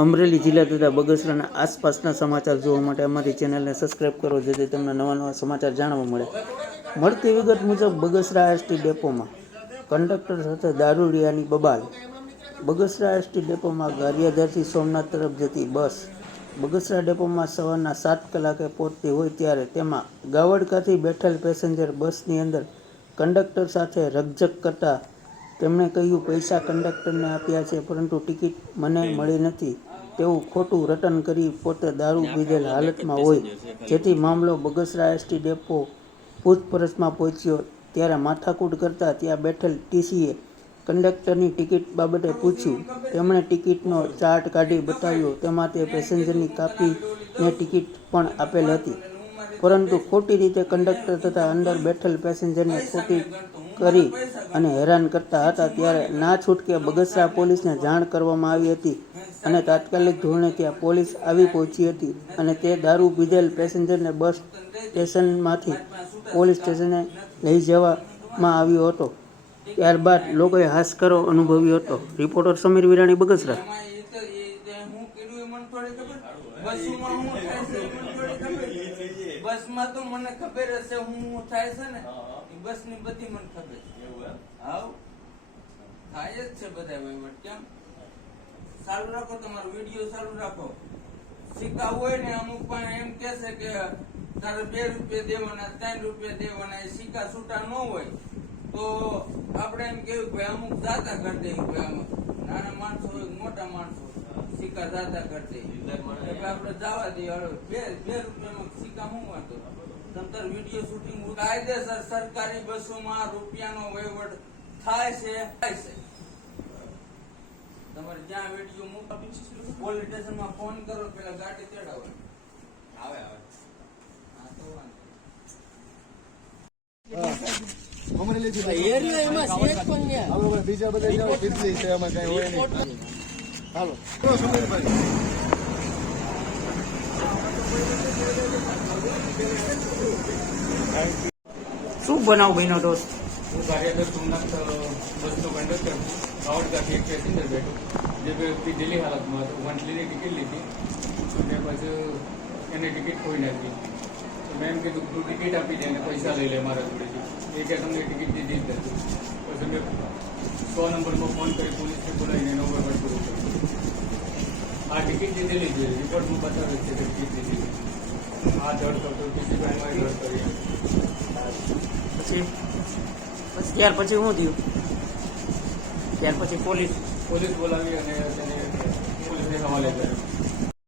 અમરેલી જિલ્લા તથા બગસરાના આસપાસના સમાચાર જોવા માટે અમારી ચેનલને સબસ્ક્રાઈબ કરો, જેથી તમને નવા નવા સમાચાર જાણવા મળે. મળતી વિગત મુજબ બગસરા એસટી ડેપોમાં કંડક્ટર સાથે દારૂડિયાની બબાલ. બગસરા એસટી ડેપોમાં ગારિયાધારથી સોમનાથ તરફ જતી બસ. બગસરા ડેપોમાં સવારના સાત કલાકે પહોંચતી હોય ત્યારે તેમાં ગાવડકાથી બેઠેલ પેસેન્જર બસની અંદર કંડક્ટર સાથે રકઝક કરતા તેમણે કહ્યું, પૈસા કંડક્ટરને આપ્યા છે, પરંતુ ટિકિટ મને મળી નથી. તેવું ખોટું રટન કરી પોતે દારૂ પીધેલ હાલતમાં હોય. જેથી મામલો બગસરા એસટી ડેપો પૂછપરછમાં પહોંચ્યો. ત્યારે માથાકૂટ કરતા ત્યાં બેઠેલ ટીસીએ કંડક્ટરની ટિકિટ બાબતે પૂછ્યું. તેમણે ટિકિટનો ચાર્ટ કાઢી બતાવ્યો. તેમાં તે પેસેન્જરની કાપીને ટિકિટ પણ આપેલ હતી. પરંતુ ખોટી રીતે કંડક્ટર તથા અંદર બેઠેલ પેસેન્જરને ખોટી કરી અને હેરાન કરતા હતા. ત્યારે ના છૂટકે બગસરા પોલીસને જાણ કરવામાં આવી હતી. અને તાત્કાલિક ધોરણે ત્યાં પોલીસ આવી પહોંચી હતી અને તે દારૂ પીધેલ પેસેન્જરને બસ સ્ટેશનમાંથી પોલીસ સ્ટેશને લઈ જવામાં આવ્યો હતો. ત્યારબાદ લોકોએ હાસકરો અનુભવ્યો હતો. રિપોર્ટર સમીર વિરાણી, બગસરા. બસમાં તો મને ખબર હશે હું થાય છે ને બસની બધી મને ખબર છે. થાય જ છે બધા વહીવટ કેમ? ચાલુ રાખો તમારો વીડિયો ચાલુ રાખો. સિક્કા હોય ને અમુક પણ એમ કે છે કે તારે બે રૂપિયા દેવાના ત્રણ રૂપિયા દેવાના એ સિક્કા છૂટા ન હોય. તો આપણે એમ કેવું કે અમુક દાતા કરી દે ભાઈ અમુક નાના માણસો હોય મોટા માણસો સિક્કા દાતા કરી દે. એટલે આપણે જવા દઈએ. હવે બે બે રૂપિયામાં સિક્કા શું વાંધો? તંતર વીડિયો શૂટિંગ કાયદેસર સરકારી બસોમાં રૂપિયાનો વહીવટ થાય છે થાય છે. તમારે જ્યાં વીડિયો મૂકો પોલીસ સ્ટેશનમાં ફોન કરો પેલા ગાડી ચડાવો આવે આવે. હા તો વાંધો નહીં. અમરેલી થી હવે બીજા બધા જાઓ કેટલી છે એમાં કઈ હોય નહીં. હાલો. બોલો સુમેરભાઈ શું બનાવ બન્યો દોસ્ત? હું કાર્યરત સોમનાથ બસનો કંડક્ટર કાવડકાથી એક પેસેન્જર બેઠો જે વ્યક્તિ દિલ્હી હાલતમાં હતો વંટલીની ટિકિટ લીધી અને પછી એને ટિકિટ ખોઈ નાખી તો મેં એમ કીધું તું ટિકિટ આપી દે અને પૈસા લઈ લે મારા જોડેથી એ કે તમને ટિકિટ દીધી જ નથી પછી મેં સો નંબરમાં ફોન કરી પોલીસને બોલાવીને એનો વહીવટ પૂરો કર્યો આ ટિકિટ દીધેલી છે રિપોર્ટમાં બતાવે છે કે ટિકિટ દીધી છે આ ધડ કરતો પીસી બેંકમાં ધડ કરી પછી પછી ત્યાર પછી શું થયું? ત્યાર પછી પોલીસ પોલીસ બોલાવી અને તેને પોલીસને હવાલે કર્યો